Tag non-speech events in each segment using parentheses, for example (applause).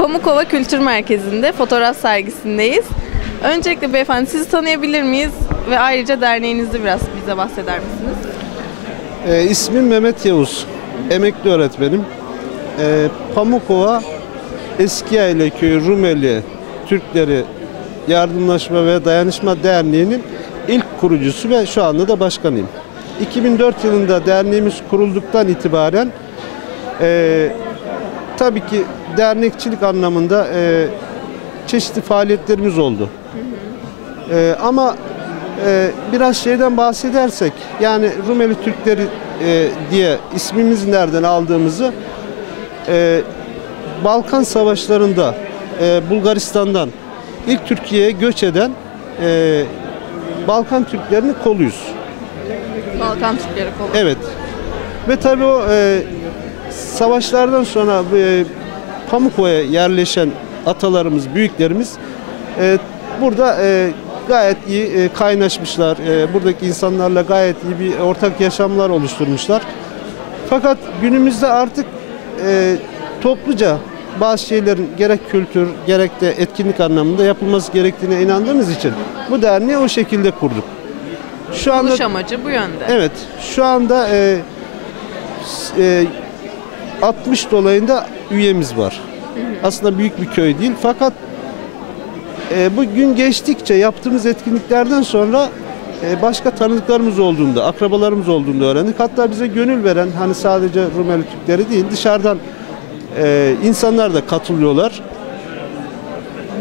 Pamukova Kültür Merkezi'nde fotoğraf sergisindeyiz. Öncelikle beyefendi sizi tanıyabilir miyiz? Ve ayrıca derneğinizi biraz bize bahseder misiniz? E, ismim Mehmet Yavuz. Emekli öğretmenim. E, Pamukova Eski Aile Köyü Rumeli Türkleri Yardımlaşma ve Dayanışma Derneği'nin ilk kurucusu ve şu anda da başkanıyım. 2004 yılında derneğimiz kurulduktan itibaren e, tabii ki dernekçilik anlamında e, çeşitli faaliyetlerimiz oldu. E, ama e, biraz şeyden bahsedersek yani Rumeli Türkleri e, diye ismimizi nereden aldığımızı e, Balkan Savaşları'nda e, Bulgaristan'dan ilk Türkiye'ye göç eden e, Balkan Türklerinin koluyuz. Balkan Türkleri kolu. Evet. Ve tabii o e, savaşlardan sonra e, Pamukova'ya yerleşen atalarımız, büyüklerimiz e, burada e, gayet iyi e, kaynaşmışlar. E, buradaki insanlarla gayet iyi bir ortak yaşamlar oluşturmuşlar. Fakat günümüzde artık e, topluca bazı şeylerin gerek kültür gerek de etkinlik anlamında yapılması gerektiğine inandığımız için bu derneği o şekilde kurduk. Şu anda Buluş amacı bu yönde. Evet, şu anda e, e, 60 dolayında üyemiz var. Aslında büyük bir köy değil fakat e, bu gün geçtikçe yaptığımız etkinliklerden sonra e, başka tanıdıklarımız olduğunda, akrabalarımız olduğunda öğrendik. Hatta bize gönül veren hani sadece Rumeli Türkleri değil dışarıdan e, insanlar da katılıyorlar.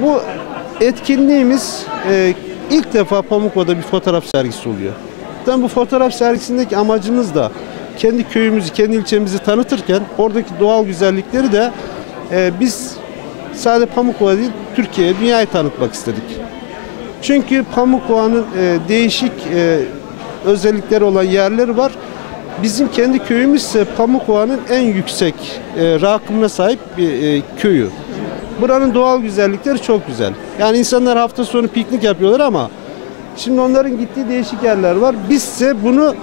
Bu etkinliğimiz e, ilk defa Pamukova'da bir fotoğraf sergisi oluyor. Tabii bu fotoğraf sergisindeki amacımız da kendi köyümüzü, kendi ilçemizi tanıtırken oradaki doğal güzellikleri de e, biz sadece Pamukova değil, Türkiye'ye, dünyayı tanıtmak istedik. Çünkü Pamukova'nın e, değişik e, özellikleri olan yerleri var. Bizim kendi köyümüz ise Pamukova'nın en yüksek e, rakımına sahip bir e, köyü. Buranın doğal güzellikleri çok güzel. Yani insanlar hafta sonu piknik yapıyorlar ama şimdi onların gittiği değişik yerler var. Biz ise bunu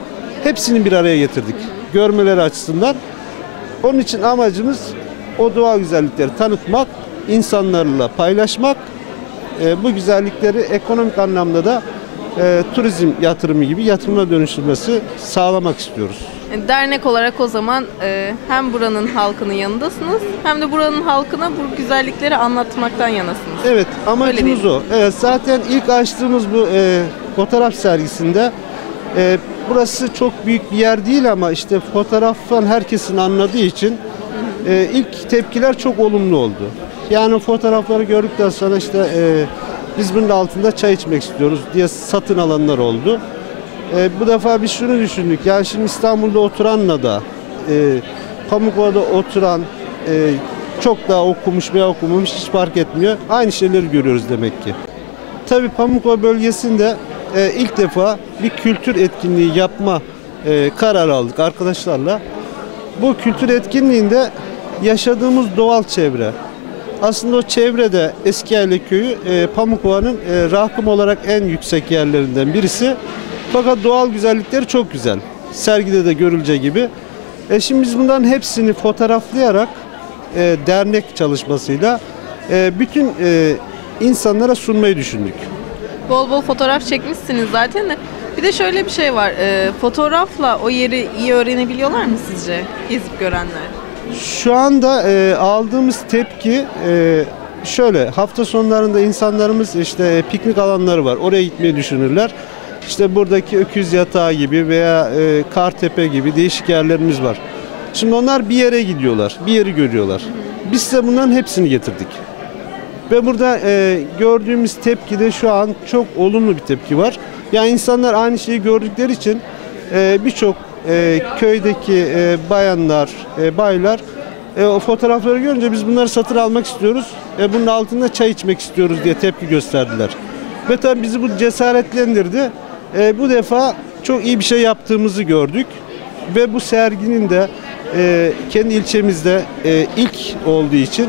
hepsini bir araya getirdik. Görmeleri açısından. Onun için amacımız o doğal güzellikleri tanıtmak, insanlarla paylaşmak, e, bu güzellikleri ekonomik anlamda da e, turizm yatırımı gibi yatırıma dönüştürmesi sağlamak istiyoruz. Dernek olarak o zaman e, hem buranın halkının yanındasınız hem de buranın halkına bu güzellikleri anlatmaktan yanasınız. Evet amacımız o. Evet zaten ilk açtığımız bu e, fotoğraf sergisinde e, burası çok büyük bir yer değil ama işte fotoğraftan herkesin anladığı için e, ilk tepkiler çok olumlu oldu. Yani fotoğrafları gördükten sonra işte e, biz bunun altında çay içmek istiyoruz diye satın alanlar oldu. E, bu defa biz şunu düşündük. Yani şimdi İstanbul'da oturanla da e, Pamukova'da oturan e, çok daha okumuş veya okumamış hiç fark etmiyor. Aynı şeyleri görüyoruz demek ki. Tabii Pamukova bölgesinde e, ilk defa bir kültür etkinliği yapma e, kararı aldık arkadaşlarla. Bu kültür etkinliğinde yaşadığımız doğal çevre. Aslında o çevrede Eski Aile Köyü e, Pamukova'nın e, rakım olarak en yüksek yerlerinden birisi. Fakat doğal güzellikleri çok güzel. Sergide de görüleceği gibi. E şimdi biz bunların hepsini fotoğraflayarak e, dernek çalışmasıyla e, bütün e, insanlara sunmayı düşündük. Bol bol fotoğraf çekmişsiniz zaten de. Bir de şöyle bir şey var. e, fotoğrafla o yeri iyi öğrenebiliyorlar mı sizce gezip görenler? Şu anda e, aldığımız tepki e, şöyle hafta sonlarında insanlarımız işte piknik alanları var oraya gitmeyi düşünürler. İşte buradaki öküz yatağı gibi veya e, Kartepe gibi değişik yerlerimiz var. Şimdi onlar bir yere gidiyorlar, bir yeri görüyorlar. Biz size bunların hepsini getirdik. Ve burada e, gördüğümüz tepkide şu an çok olumlu bir tepki var. Yani insanlar aynı şeyi gördükleri için e, birçok e, köydeki e, bayanlar, e, baylar e, o fotoğrafları görünce biz bunları satın almak istiyoruz. E, bunun altında çay içmek istiyoruz diye tepki gösterdiler. Ve tabii bizi bu cesaretlendirdi. E, bu defa çok iyi bir şey yaptığımızı gördük. Ve bu serginin de e, kendi ilçemizde e, ilk olduğu için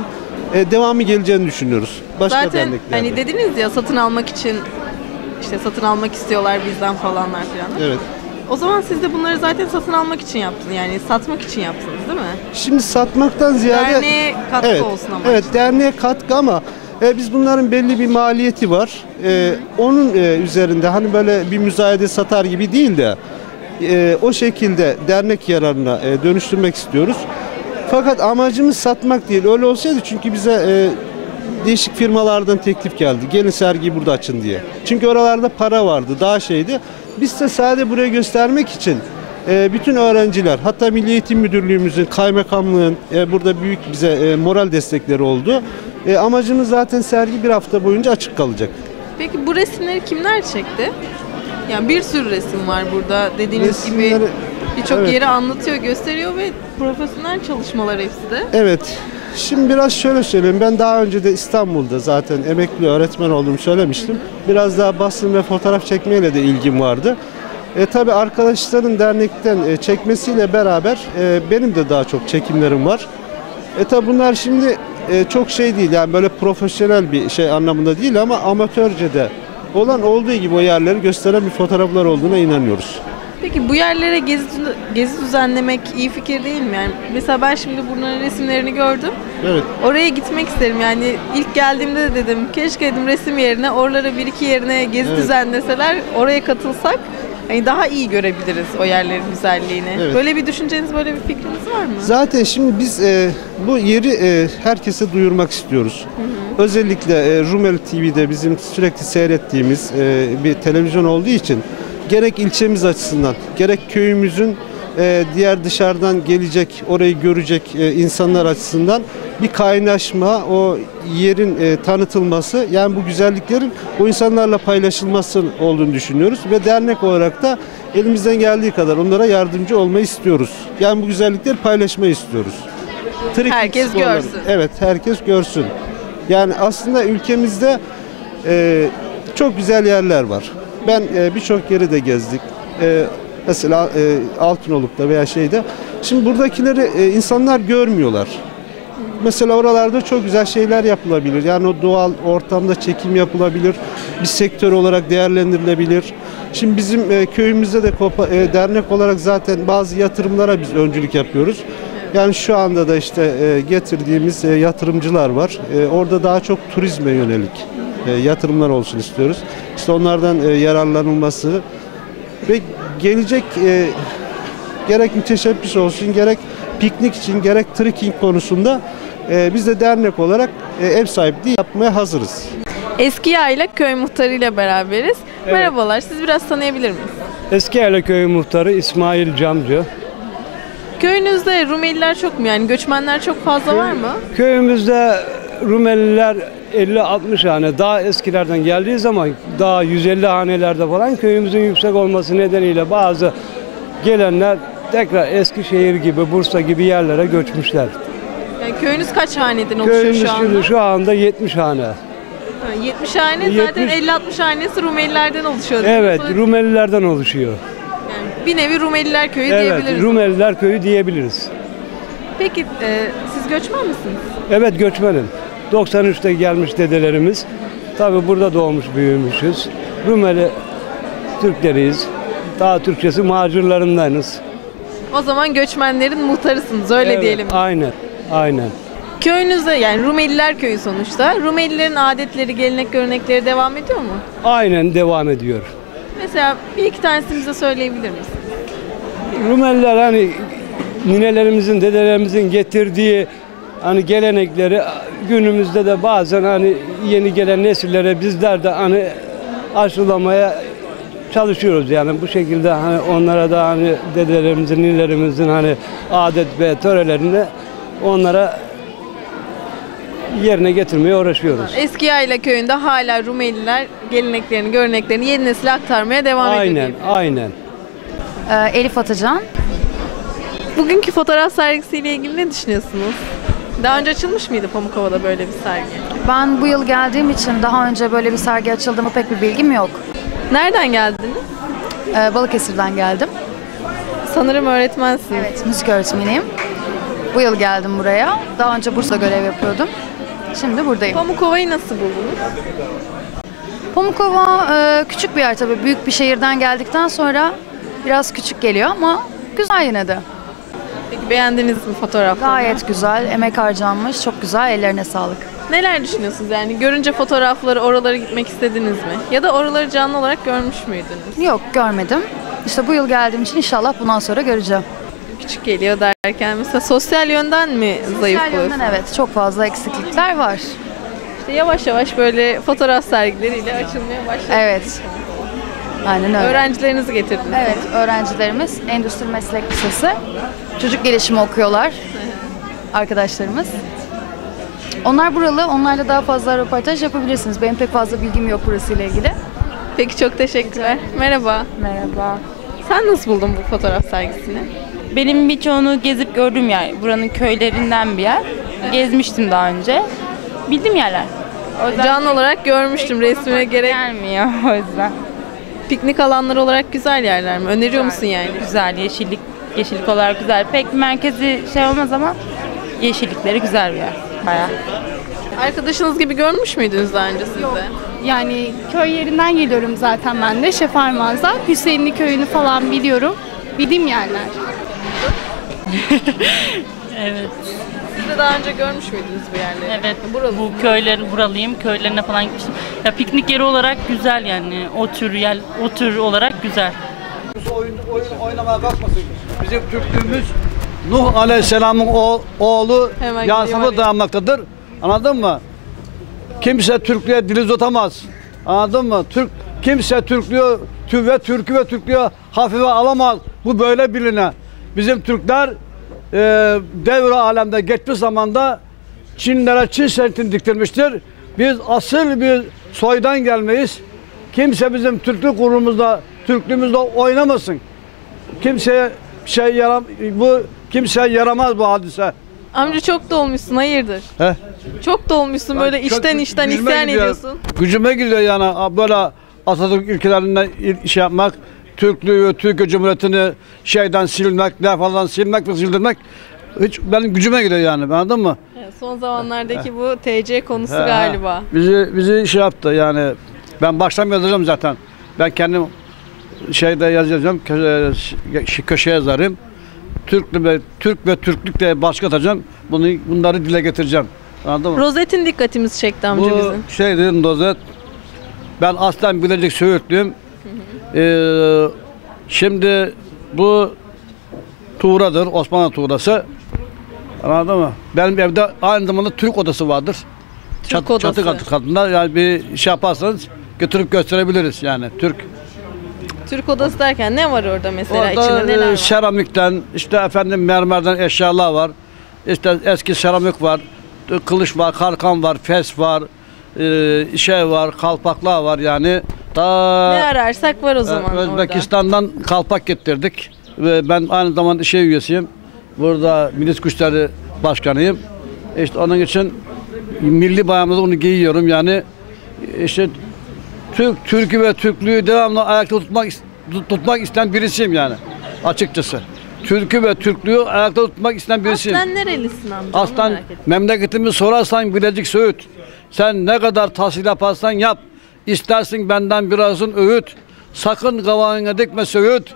e, devamı geleceğini düşünüyoruz. Başka Zaten derneklerde. hani dediniz ya satın almak için işte satın almak istiyorlar bizden falanlar falan. Evet. O zaman siz de bunları zaten satın almak için yaptınız. Yani satmak için yaptınız değil mi? Şimdi satmaktan ziyade Derneğe katkı evet, olsun ama. Evet, derneğe katkı ama e, biz bunların belli bir maliyeti var. E, onun e, üzerinde hani böyle bir müzayede satar gibi değil de e, o şekilde dernek yararına e, dönüştürmek istiyoruz. Fakat amacımız satmak değil. Öyle olsaydı çünkü bize e, değişik firmalardan teklif geldi. Gelin sergiyi burada açın diye. Çünkü oralarda para vardı, daha şeydi. Biz de sadece buraya göstermek için e, bütün öğrenciler, hatta Milli Eğitim Müdürlüğümüzün, kaymakamlığın e, burada büyük bize e, moral destekleri oldu. E, amacımız zaten sergi bir hafta boyunca açık kalacak. Peki bu resimleri kimler çekti? Yani bir sürü resim var burada dediğiniz gibi Resimleri- birçok evet. yeri anlatıyor, gösteriyor ve profesyonel çalışmalar hepsi de. Evet. Şimdi biraz şöyle söyleyeyim. Ben daha önce de İstanbul'da zaten emekli öğretmen olduğumu söylemiştim. Biraz daha basın ve fotoğraf çekmeyle de ilgim vardı. E, tabii arkadaşların dernekten e, çekmesiyle beraber e, benim de daha çok çekimlerim var. E tabii bunlar şimdi e, çok şey değil yani böyle profesyonel bir şey anlamında değil ama amatörce de olan olduğu gibi o yerleri gösteren bir fotoğraflar olduğuna inanıyoruz. Peki bu yerlere gezi, gezi düzenlemek iyi fikir değil mi? Yani mesela ben şimdi bunların resimlerini gördüm. Evet. Oraya gitmek isterim. Yani ilk geldiğimde de dedim keşke dedim resim yerine oralara bir iki yerine gezi Evet. düzenleseler oraya katılsak hani daha iyi görebiliriz o yerlerin güzelliğini. Evet. Böyle bir düşünceniz, böyle bir fikriniz var mı? Zaten şimdi biz e, bu yeri e, herkese duyurmak istiyoruz. Özellikle e, Rumeli TV'de bizim sürekli seyrettiğimiz e, bir televizyon olduğu için gerek ilçemiz açısından gerek köyümüzün e, diğer dışarıdan gelecek, orayı görecek e, insanlar açısından bir kaynaşma, o yerin e, tanıtılması, yani bu güzelliklerin o insanlarla paylaşılması olduğunu düşünüyoruz ve dernek olarak da elimizden geldiği kadar onlara yardımcı olmayı istiyoruz. Yani bu güzellikleri paylaşmayı istiyoruz. Trekking Herkes sporları. görsün. Evet, herkes görsün. Yani aslında ülkemizde e, çok güzel yerler var. Ben e, birçok yeri de gezdik. E, mesela e, Altınoluk'ta veya şeyde. Şimdi buradakileri e, insanlar görmüyorlar. Mesela oralarda çok güzel şeyler yapılabilir. Yani o doğal ortamda çekim yapılabilir. Bir sektör olarak değerlendirilebilir. Şimdi bizim e, köyümüzde de kopa- e, dernek olarak zaten bazı yatırımlara biz öncülük yapıyoruz. Yani şu anda da işte e, getirdiğimiz e, yatırımcılar var. E, orada daha çok turizme yönelik e, yatırımlar olsun istiyoruz. İşte onlardan e, yararlanılması ve gelecek e, gerek müteşebbis olsun gerek piknik için gerek trekking konusunda e, biz de dernek olarak e, ev sahipliği yapmaya hazırız. Eski Yayla Köy Muhtarı ile beraberiz. Merhabalar, siz biraz tanıyabilir miyiz? Eski Yayla Köyü muhtarı İsmail Camcı. Köyünüzde Rumeliler çok mu? Yani göçmenler çok fazla var mı? Köyümüzde Rumeliler 50-60 hane daha eskilerden geldiği zaman daha 150 hanelerde falan köyümüzün yüksek olması nedeniyle bazı gelenler tekrar Eskişehir gibi Bursa gibi yerlere göçmüşler. Yani köyünüz kaç haneden oluşuyor Köyümüz şu anda? şu anda 70 hane. Ha, 70 hane zaten 70 50-60 hanesi Rumelilerden oluşuyor. Evet, Sonra- Rumelilerden oluşuyor. yani bir nevi Rumeliler köyü Evet, diyebiliriz. Rumeliler köyü diyebiliriz. Peki e, siz göçmen misiniz? Evet göçmenim. 93'te gelmiş dedelerimiz. Tabi burada doğmuş büyümüşüz. Rumeli Türkleriyiz. Daha Türkçesi macirlarındanız. O zaman göçmenlerin muhtarısınız öyle Evet, diyelim. Aynen. Aynen. Köyünüzde yani Rumeliler köyü sonuçta. Rumelilerin adetleri, gelenek, görenekleri devam ediyor mu? Aynen devam ediyor. Mesela bir iki tanesini bize söyleyebilir misiniz? Rumeliler hani ninelerimizin, dedelerimizin getirdiği hani gelenekleri günümüzde de bazen hani yeni gelen nesillere bizler de hani aşılamaya çalışıyoruz yani bu şekilde hani onlara da hani dedelerimizin, ninelerimizin hani adet ve törelerini onlara yerine getirmeye uğraşıyoruz. Eski Yayla köyünde hala Rumeliler geleneklerini, göreneklerini yeni nesile aktarmaya devam ediyor. Aynen, aynen. Ee, Elif Atacan. Bugünkü fotoğraf sergisiyle ilgili ne düşünüyorsunuz? Daha önce açılmış mıydı Pamukova'da böyle bir sergi? Ben bu yıl geldiğim için daha önce böyle bir sergi açıldı mı pek bir bilgim yok. Nereden geldiniz? Ee, Balıkesir'den geldim. Sanırım öğretmensiniz. Evet, müzik öğretmeniyim. Bu yıl geldim buraya. Daha önce Bursa'da görev yapıyordum. Şimdi buradayım. Pamukova'yı nasıl buldunuz? Pamukova e, küçük bir yer tabii. Büyük bir şehirden geldikten sonra Biraz küçük geliyor ama güzel yine de. Beğendiniz mi fotoğrafları? Gayet güzel, emek harcanmış, çok güzel, ellerine sağlık. Neler düşünüyorsunuz yani? Görünce fotoğrafları oralara gitmek istediniz mi? Ya da oraları canlı olarak görmüş müydünüz? Yok görmedim. İşte bu yıl geldiğim için inşallah bundan sonra göreceğim. Küçük geliyor derken mesela sosyal yönden mi zayıf Sosyal yönden evet çok fazla eksiklikler var. İşte yavaş yavaş böyle fotoğraf sergileriyle açılmaya başladı. Evet. Aynen öyle. Öğrencilerinizi getirdiniz. Evet, öğrencilerimiz Endüstri Meslek Lisesi. Çocuk gelişimi okuyorlar. Arkadaşlarımız. Onlar buralı, onlarla daha fazla röportaj yapabilirsiniz. Benim pek fazla bilgim yok burasıyla ilgili. Peki çok teşekkürler. Merhaba. Merhaba. Sen nasıl buldun bu fotoğraf sergisini? Benim birçoğunu gezip gördüğüm yer. Buranın köylerinden bir yer. Gezmiştim daha önce. Bildiğim yerler. O yüzden Canlı olarak görmüştüm resmine gerek. gelmiyor o yüzden. Piknik alanları olarak güzel yerler mi? Öneriyor musun yani? Güzel, yeşillik, yeşillik olarak güzel. Pek merkezi şey olmaz ama yeşillikleri güzel bir yer. Bayağı. Arkadaşınız gibi görmüş müydünüz daha önce siz de? Yani köy yerinden geliyorum zaten ben de Şefarmaz'da. Hüseyinli köyünü falan biliyorum. Bildiğim yerler. (laughs) Evet, Daha önce görmüş müydünüz bu yerleri? evet. Buralı. Bu köyler buralıyım. Köylerine falan gitmiştim. Ya piknik yeri olarak güzel yani. O tür yer, o tür olarak güzel. oyun, oyun oynamaya kalkmasın. Bizim Türklüğümüz Nuh Aleyhisselam'ın o, oğlu geliyor dayanmaktadır. Anladın mı? Kimse Türklüğe dili uzatamaz. Anladın mı? Türk kimse Türklüğü tü ve Türkü ve Türklüğü hafife alamaz. Bu böyle biline. Bizim Türkler e, devre alemde geçmiş zamanda Çinlere Çin sentini diktirmiştir. Biz asıl bir soydan gelmeyiz. Kimse bizim Türklük gururumuzda, Türklüğümüzde oynamasın. Kimseye şey yaram bu kimseye yaramaz bu hadise. Amca çok dolmuşsun hayırdır? He? Çok dolmuşsun böyle Çok işten işten gücüme isyan gidiyor. ediyorsun. Gücüme gidiyor yani böyle Atatürk ilkelerinden il- şey yapmak, Türklüğü, Türkiye Cumhuriyeti'ni şeyden silmek, defadan silmek ve sildirmek hiç benim gücüme gidiyor yani anladın mı? Evet, Son zamanlardaki bu TC konusu galiba. Bizi bizi şey yaptı yani ben baştan yazacağım zaten. Ben kendim şeyde yazacağım köşe, köşeye yazarım. Türk ve Türk ve Türklük diye başka atacağım. Bunu bunları dile getireceğim. Anladın mı? Rozetin dikkatimizi çekti amca Bu bizim. şeydir dozet. Ben aslen Bilecik Söğütlüyüm. Ee, şimdi bu Tuğra'dır, Osmanlı Tuğra'sı. Anladın mı? Benim evde aynı zamanda Türk odası vardır. Türk Çat- odası. Çatı katı katında yani bir şey yaparsanız götürüp gösterebiliriz yani Türk. Türk odası derken ne var orada mesela içinde Orada neler e, var? seramikten, işte efendim mermerden eşyalar var. İşte eski seramik var, kılıç var, kalkan var, fes var, e, şey var, kalpaklar var yani. Ta Ne ararsak var o zaman e, orada. Özbekistan'dan kalpak getirdik. Ve ben aynı zamanda şey üyesiyim. Burada Milis Kuşları Başkanıyım. İşte onun için milli bayramda onu giyiyorum yani. İşte Türk, Türk'ü ve Türklüğü devamlı ayakta tutmak tut- tutmak isteyen birisiyim yani açıkçası. Türk'ü ve Türklüğü ayakta tutmak isteyen birisiyim. Aslen nerelisin amca? Aslan memleketimi sorarsan Bilecik Söğüt. Sen ne kadar tahsil yaparsan yap. İstersin benden birazın öğüt. Sakın kavağına dikme söğüt.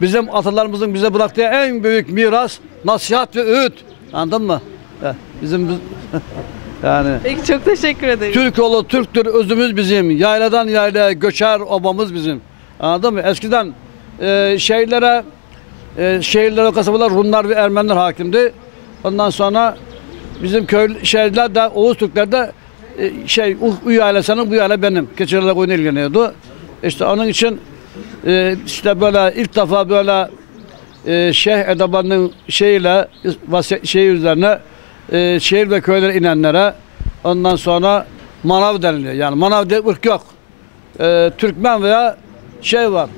Bizim atalarımızın bize bıraktığı en büyük miras nasihat ve öğüt. Anladın mı? Ya, Bizim biz- (laughs) yani Peki çok teşekkür ederim. Türk oğlu Türktür özümüz bizim. Yayladan yaylaya göçer obamız bizim. Anladın mı? Eskiden e, şehirlere e, şehirlere kasabalar Rumlar ve Ermeniler hakimdi. Ondan sonra bizim köy şehirler de Oğuz Türkler de e, şey uh, u yayla senin bu yayla benim. Keçilerle oyun ilgileniyordu. İşte onun için e, işte böyle ilk defa böyle e, Şeyh Edaban'ın şeyiyle vasiyet şeyi üzerine e, şehir ve köylere inenlere ondan sonra manav deniliyor. Yani manav diye ırk yok. E, Türkmen veya şey var.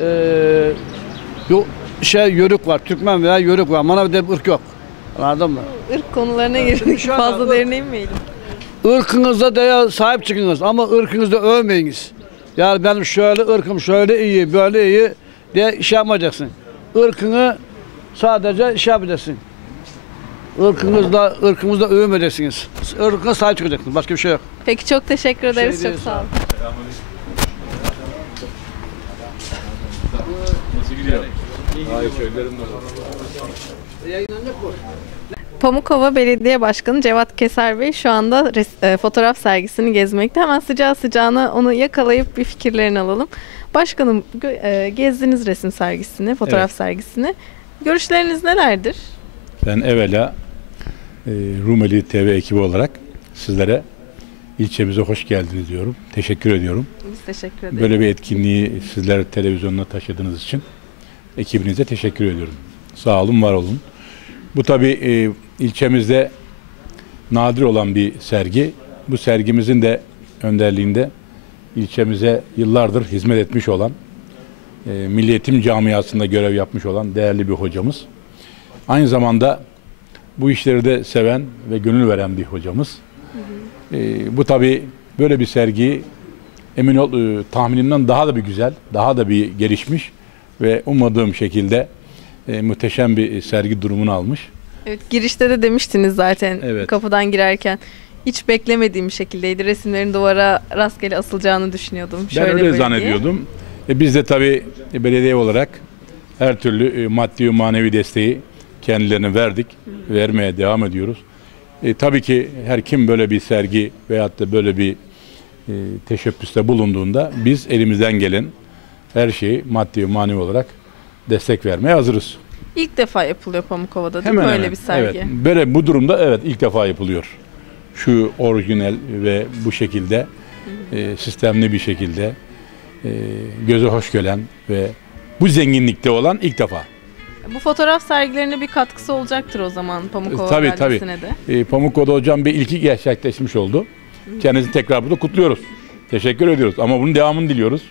E, şey yörük var. Türkmen veya yörük var. Manav diye ırk yok. Anladın mı? Irk konularına girdik. Fazla derine inmeyelim. Irkınıza da sahip çıkınız ama ırkınızda övmeyiniz. Yani benim şöyle ırkım şöyle iyi, böyle iyi diye şey yapmayacaksın. Irkını sadece şey yapacaksın. Irkınızda, ırkınızda övmeyeceksiniz. Irkına sahip çıkacaksınız. Başka bir şey yok. Peki çok teşekkür ederiz. Şey çok sağ olun. Pamukova Belediye Başkanı Cevat Keser Bey şu anda e, fotoğraf sergisini gezmekte. Hemen sıcağı sıcağına onu yakalayıp bir fikirlerini alalım. Başkanım e, gezdiniz resim sergisini, fotoğraf Evet. sergisini. Görüşleriniz nelerdir? Ben evvela e, Rumeli TV ekibi olarak sizlere ilçemize hoş geldiniz diyorum. Teşekkür ediyorum. Biz teşekkür ederiz. Böyle bir etkinliği sizler televizyonuna taşıdığınız için ekibinize teşekkür ediyorum. Sağ olun, var olun. Bu tabii e, ilçemizde nadir olan bir sergi. Bu sergimizin de önderliğinde ilçemize yıllardır hizmet etmiş olan, e, Milli Eğitim Camiası'nda görev yapmış olan değerli bir hocamız. Aynı zamanda bu işleri de seven ve gönül veren bir hocamız. E, bu tabii böyle bir sergiyi emin ol e, tahminimden daha da bir güzel, daha da bir gelişmiş ve ummadığım şekilde e, muhteşem bir sergi durumunu almış. Evet, girişte de demiştiniz zaten Evet. kapıdan girerken. Hiç beklemediğim şekildeydi. Resimlerin duvara rastgele asılacağını düşünüyordum. Ben Şöyle öyle böyle diye. zannediyordum. E, biz de tabii e, belediye olarak her türlü e, maddi ve manevi desteği kendilerine verdik. Vermeye devam ediyoruz. E, tabii ki her kim böyle bir sergi veyahut da böyle bir e, teşebbüste bulunduğunda biz elimizden gelen her şeyi maddi ve manevi olarak destek vermeye hazırız. İlk defa yapılıyor Pamukova'da değil mi böyle bir sergi? Evet. Böyle bu durumda evet ilk defa yapılıyor. Şu orijinal ve bu şekilde e, sistemli bir şekilde e, göze hoş gelen ve bu zenginlikte olan ilk defa. Bu fotoğraf sergilerine bir katkısı olacaktır o zaman Pamukova Tabii, tabii. beldesine de. E, Pamukkale'de hocam bir ilki gerçekleşmiş oldu. Kendisini tekrar burada kutluyoruz. Teşekkür ediyoruz ama bunun devamını diliyoruz.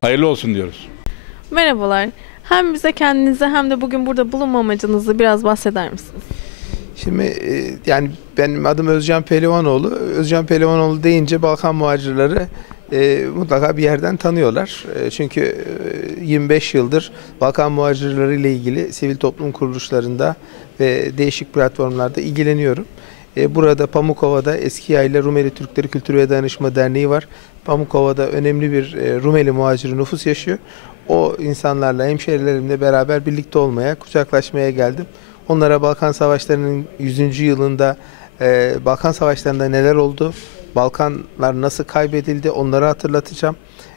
Hayırlı olsun diyoruz. Merhabalar. Hem bize kendinize hem de bugün burada bulunma amacınızı biraz bahseder misiniz? Şimdi e, yani benim adım Özcan Pehlivanoğlu. Özcan Pehlivanoğlu deyince Balkan muhacirleri e, mutlaka bir yerden tanıyorlar. E, çünkü e, 25 yıldır Balkan muhacirleri ile ilgili sivil toplum kuruluşlarında ve değişik platformlarda ilgileniyorum. E, burada Pamukova'da Eski Yayla Rumeli Türkleri Kültür ve Danışma Derneği var. Pamukova'da önemli bir e, Rumeli muhaciri nüfus yaşıyor. O insanlarla, hemşehrilerimle beraber birlikte olmaya, kucaklaşmaya geldim. Onlara Balkan Savaşları'nın 100. yılında e, Balkan Savaşları'nda neler oldu, Balkanlar nasıl kaybedildi onları hatırlatacağım.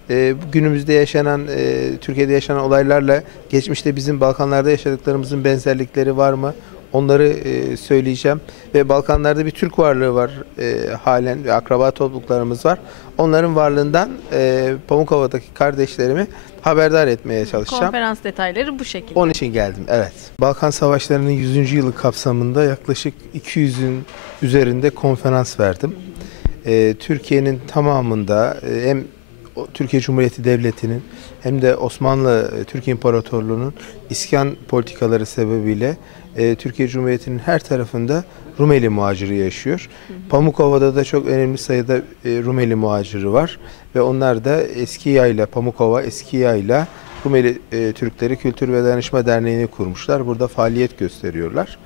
E, günümüzde yaşanan, e, Türkiye'de yaşanan olaylarla geçmişte bizim Balkanlarda yaşadıklarımızın benzerlikleri var mı? Onları e, söyleyeceğim. Ve Balkanlarda bir Türk varlığı var e, halen ve akraba topluluklarımız var. Onların varlığından e, Pamukova'daki kardeşlerimi haberdar etmeye çalışacağım. Konferans detayları bu şekilde. Onun için geldim, evet. Balkan Savaşları'nın 100. yılı kapsamında yaklaşık 200'ün üzerinde konferans verdim. Ee, Türkiye'nin tamamında e, hem Türkiye Cumhuriyeti Devleti'nin hem de Osmanlı e, Türkiye İmparatorluğu'nun iskan politikaları sebebiyle e, Türkiye Cumhuriyeti'nin her tarafında Rumeli muhaciri yaşıyor. Pamukova'da da çok önemli sayıda e, Rumeli muhaciri var ve onlar da Eski Yayla, Pamukova Eski Yayla Rumeli e, Türkleri Kültür ve Danışma Derneği'ni kurmuşlar. Burada faaliyet gösteriyorlar.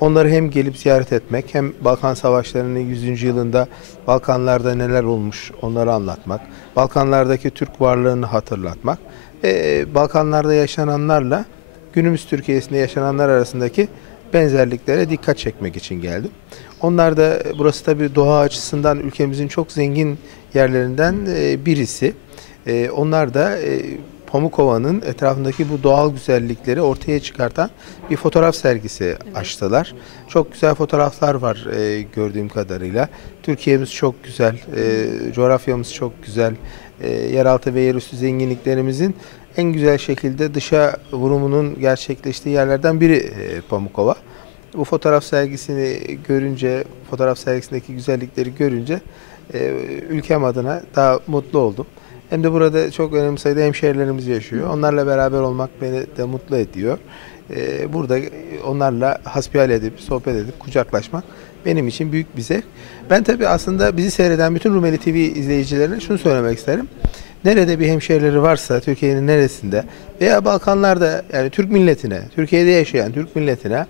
Onları hem gelip ziyaret etmek hem Balkan Savaşları'nın 100. yılında Balkanlarda neler olmuş onları anlatmak, Balkanlardaki Türk varlığını hatırlatmak ve Balkanlarda yaşananlarla günümüz Türkiye'sinde yaşananlar arasındaki benzerliklere dikkat çekmek için geldim. Onlar da burası tabii doğa açısından ülkemizin çok zengin yerlerinden e, birisi. E, Onlar da e, Pamukova'nın etrafındaki bu doğal güzellikleri ortaya çıkartan bir fotoğraf sergisi açtılar. Çok güzel fotoğraflar var e, gördüğüm kadarıyla. Türkiye'miz çok güzel, e, coğrafyamız çok güzel. E, yeraltı ve yerüstü zenginliklerimizin en güzel şekilde dışa vurumunun gerçekleştiği yerlerden biri e, Pamukova. Bu fotoğraf sergisini görünce, fotoğraf sergisindeki güzellikleri görünce e, ülkem adına daha mutlu oldum. Hem de burada çok önemli sayıda hemşehrilerimiz yaşıyor. Onlarla beraber olmak beni de mutlu ediyor. E, burada onlarla hasbihal edip, sohbet edip, kucaklaşmak benim için büyük bir zevk. Ben tabii aslında bizi seyreden bütün Rumeli TV izleyicilerine şunu söylemek isterim. Nerede bir hemşehrileri varsa Türkiye'nin neresinde veya Balkanlarda yani Türk milletine, Türkiye'de yaşayan Türk milletine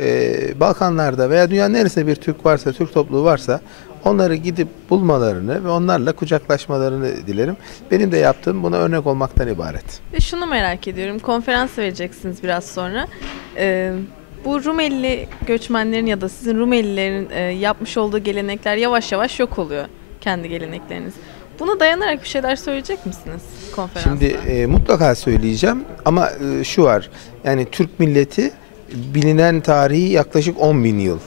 e, Balkanlarda veya dünyanın neresinde bir Türk varsa, Türk topluluğu varsa onları gidip bulmalarını ve onlarla kucaklaşmalarını dilerim. Benim de yaptığım buna örnek olmaktan ibaret. Ve şunu merak ediyorum. Konferans vereceksiniz biraz sonra. Ee, bu Rumeli göçmenlerin ya da sizin Rumelilerin e, yapmış olduğu gelenekler yavaş yavaş yok oluyor. Kendi gelenekleriniz. Buna dayanarak bir şeyler söyleyecek misiniz konferansta? Şimdi e, mutlaka söyleyeceğim ama e, şu var. Yani Türk milleti bilinen tarihi yaklaşık 10 bin yıl.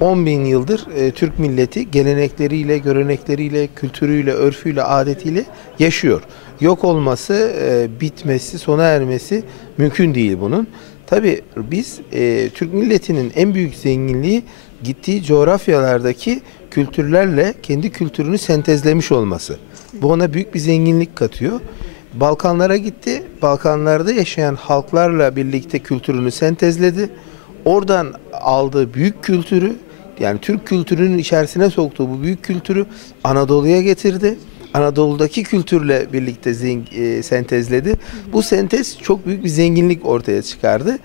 10 bin yıldır e, Türk milleti gelenekleriyle, görenekleriyle, kültürüyle, örfüyle, adetiyle yaşıyor. Yok olması, e, bitmesi, sona ermesi mümkün değil bunun. Tabi biz e, Türk milletinin en büyük zenginliği gittiği coğrafyalardaki kültürlerle kendi kültürünü sentezlemiş olması. Bu ona büyük bir zenginlik katıyor. Balkanlara gitti. Balkanlarda yaşayan halklarla birlikte kültürünü sentezledi. Oradan aldığı büyük kültürü yani Türk kültürünün içerisine soktuğu bu büyük kültürü Anadolu'ya getirdi. Anadolu'daki kültürle birlikte zeng- e, sentezledi. Bu sentez çok büyük bir zenginlik ortaya çıkardı.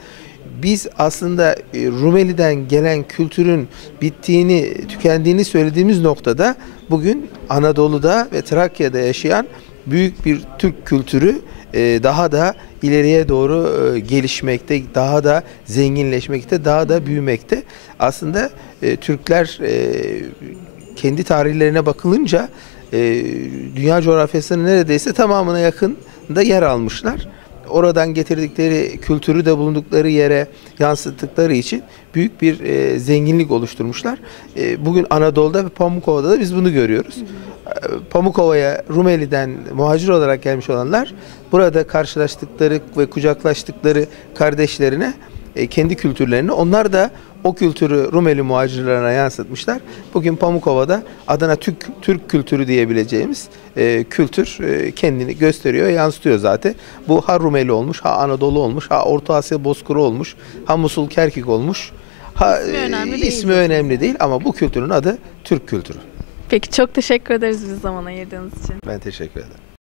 Biz aslında e, Rumeli'den gelen kültürün bittiğini, tükendiğini söylediğimiz noktada bugün Anadolu'da ve Trakya'da yaşayan büyük bir Türk kültürü e, daha da ileriye doğru e, gelişmekte, daha da zenginleşmekte, daha da büyümekte. Aslında Türkler kendi tarihlerine bakılınca dünya coğrafyasının neredeyse tamamına yakın da yer almışlar. Oradan getirdikleri kültürü de bulundukları yere yansıttıkları için büyük bir e, zenginlik oluşturmuşlar. E, bugün Anadolu'da ve Pamukova'da da biz bunu görüyoruz. E, Pamukova'ya Rumeli'den muhacir olarak gelmiş olanlar burada karşılaştıkları ve kucaklaştıkları kardeşlerine e, kendi kültürlerini onlar da o kültürü Rumeli muhacirlerine yansıtmışlar. Bugün Pamukova'da Adana Türk, Türk kültürü diyebileceğimiz e, kültür e, kendini gösteriyor, yansıtıyor zaten. Bu ha Rumeli olmuş, ha Anadolu olmuş, ha Orta Asya Bozkuru olmuş, ha Musul Kerkük olmuş. Ha, İsmi önemli e, değil ismi önemli değil ama bu kültürün adı Türk kültürü. Peki çok teşekkür ederiz bize zaman ayırdığınız için. Ben teşekkür ederim.